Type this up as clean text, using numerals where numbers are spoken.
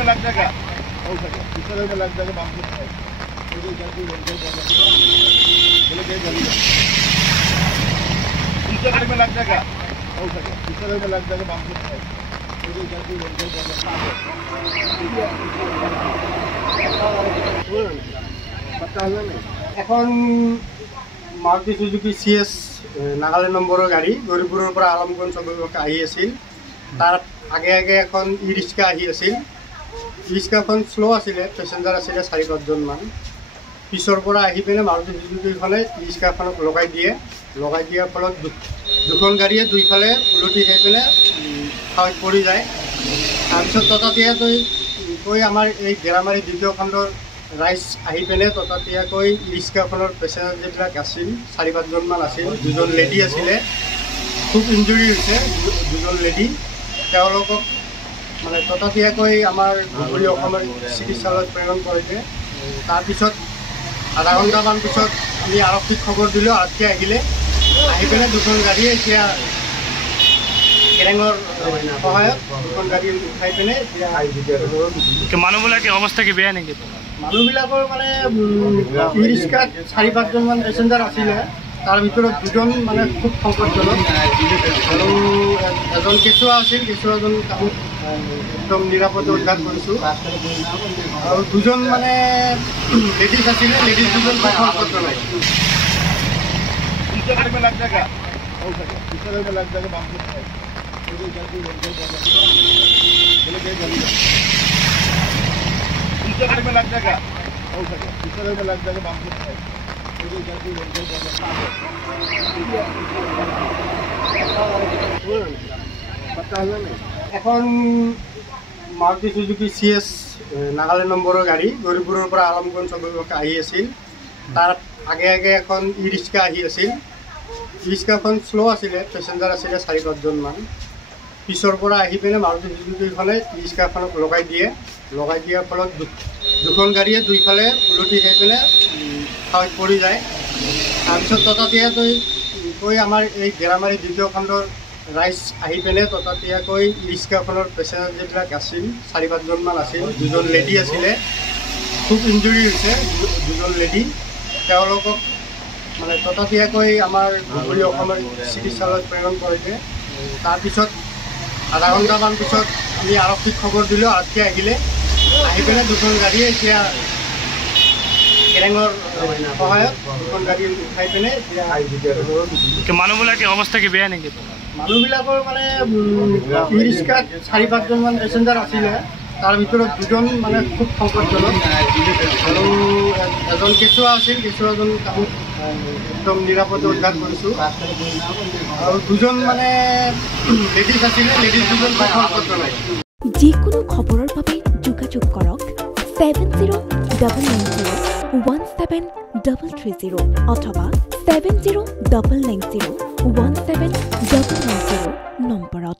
में लग जाएगा हो सके पिछले में लग जाएगा बाम से बोले जल्दी पिछले में लग जाएगा हो सके पिछले में लग जाएगा बाम से बोले जल्दी এখন মাৰুতি সুজুকি CS নাগালেণ্ড নম্বৰৰ গাড়ী গৌৰীপুৰৰ পৰা আলমগঞ্জ অভিমুখে আহি আছিল। তাৰ আগে আগে এখন ই ৰিক্সা আহি আছিল। ই ৰিক্সাখন শ্ল' আছিলে, পেচেঞ্জাৰ আছিলে 4-5জন মান। পিছৰ পৰা আহি পিনে মাৰুতি সুজুকিখনে ই ৰিক্সাখনক লগাই দিয়াৰ ফলত দুখন গাড়ীয়ে দুইফালে উলটি খাই পিনে খাৱৈত পৰি যায়। তাৰপিছত ততাতৈয়াকৈ আমাৰ এই গেৰামাৰী দ্বিতীয় খণ্ডৰ ৰাইজ আহি পিনে ততাতৈয়াকৈ ৰিক্সাখনৰ পেচেঞ্জাৰ যিবিলাক আছিল 4-5জন মান আছিল, 2জন লেডি আছিলে, খুব ইঞ্জুৰি হৈছে 2জন লেডি। তেওঁলোকক মানে ততাতৈয়াকৈ আমাৰ ধুবুৰী অসমৰ চিকিৎসালয়ত প্ৰেৰণ কৰিলে। তাৰপিছত আধা ঘণ্টামান পিছত আমি আৰক্ষীক খবৰ দিলোঁ। আৰক্ষী আহিলে, আহি পিনে দুখন গাড়ীয়ে এতিয়া কেৰেঙৰ সহায়ত দুখন গাড়ী উঠাই পিনে মানুহবিলাকে অৱস্থা কি বেয়া নেকি? মানুহবিলাকৰ মানে ই ৰিক্সাত 4-5জন মান পেচেঞ্জাৰ আছিলে, তাৰ ভিতৰত 2জন মানে খুব সংকটজনক আৰু এজন কেঁচুৱা আছিল। কেঁচুৱাজন একদম নিৰাপদে উদ্ধাৰ কৰিছোঁ আৰু 2জন মানে লেডিজ আছিলে, লেডিজ 2জন খুব সংকটজনক। पिछले में लग जाएगा हो सके पिछले में लग जाएगा बाम से बोले जल्दी पिछले में लग जाएगा हो सके पिछले में लग जाएगा बाम से बोले जल्दी এখন মাৰুতি সুজুকি CS নাগালেণ্ড নম্বৰৰ গাড়ী গৌৰীপুৰৰ পৰা আলমগঞ্জ অভিমুখে আহি আছিল। তাৰ আগে আগে এখন ই ৰিক্সা আহি আছিল। ই ৰিক্সাখন শ্ল' আছিলে, পেচেঞ্জাৰ আছিলে 4-5জন মান। পিছৰ পৰা আহি পিনে মাৰুতি সুজুকিখনে ই ৰিক্সাখনক লগাই দিয়াৰ ফলত দুখন গাড়ীয়ে দুইফালে উলটি খাই পিনে খাৱৈত পৰি যায়। তাৰপিছত ততাতৈয়াকৈ আমাৰ এই গেৰামাৰী দ্বিতীয় খণ্ডৰ ৰাইজ আহি পিনে ততাতৈয়াকৈ ই ৰিক্সাখনৰ পেচেঞ্জাৰ যিবিলাক আছিল 4-5জন মান আছিল, 2জন লেডি আছিলে, খুব ইঞ্জুৰি হৈছে 2জন লেডি। তেওঁলোকক মানে ততাতৈয়াকৈ আমাৰ ধুবুৰী অসমৰ চিকিৎসালয়ত প্ৰেৰণ কৰিলে। তাৰপিছত আধা ঘণ্টামান পিছত আমি আৰক্ষীক খবৰ দিলোঁ। আৰক্ষী আহিলে, আহি পিনে দুখন গাড়ীয়ে এতিয়া কেৰেঙৰ সহায়ত দুখন গাড়ী উঠাই পিনে মানুহবিলাকে অৱস্থা কি বেয়া নেকি? মানুহবিলাকৰ মানে ই ৰিক্সাত 4-5জন মান পেচেঞ্জাৰ আছিলে, তাৰ ভিতৰত 2জন মানে খুব সংকটজনক আৰু এজন কেঁচুৱা আছিল। কেঁচুৱাজন একদম নিৰাপদে উদ্ধাৰ কৰিছোঁ আৰু 2জন মানে লেডিজ আছিলে, লেডিজ 2জন খুব সংকটজনক। যিকোনো খবৰৰ বাবে যোগাযোগ কৰক 7090173330 অথবা 7099017990 নম্বৰত।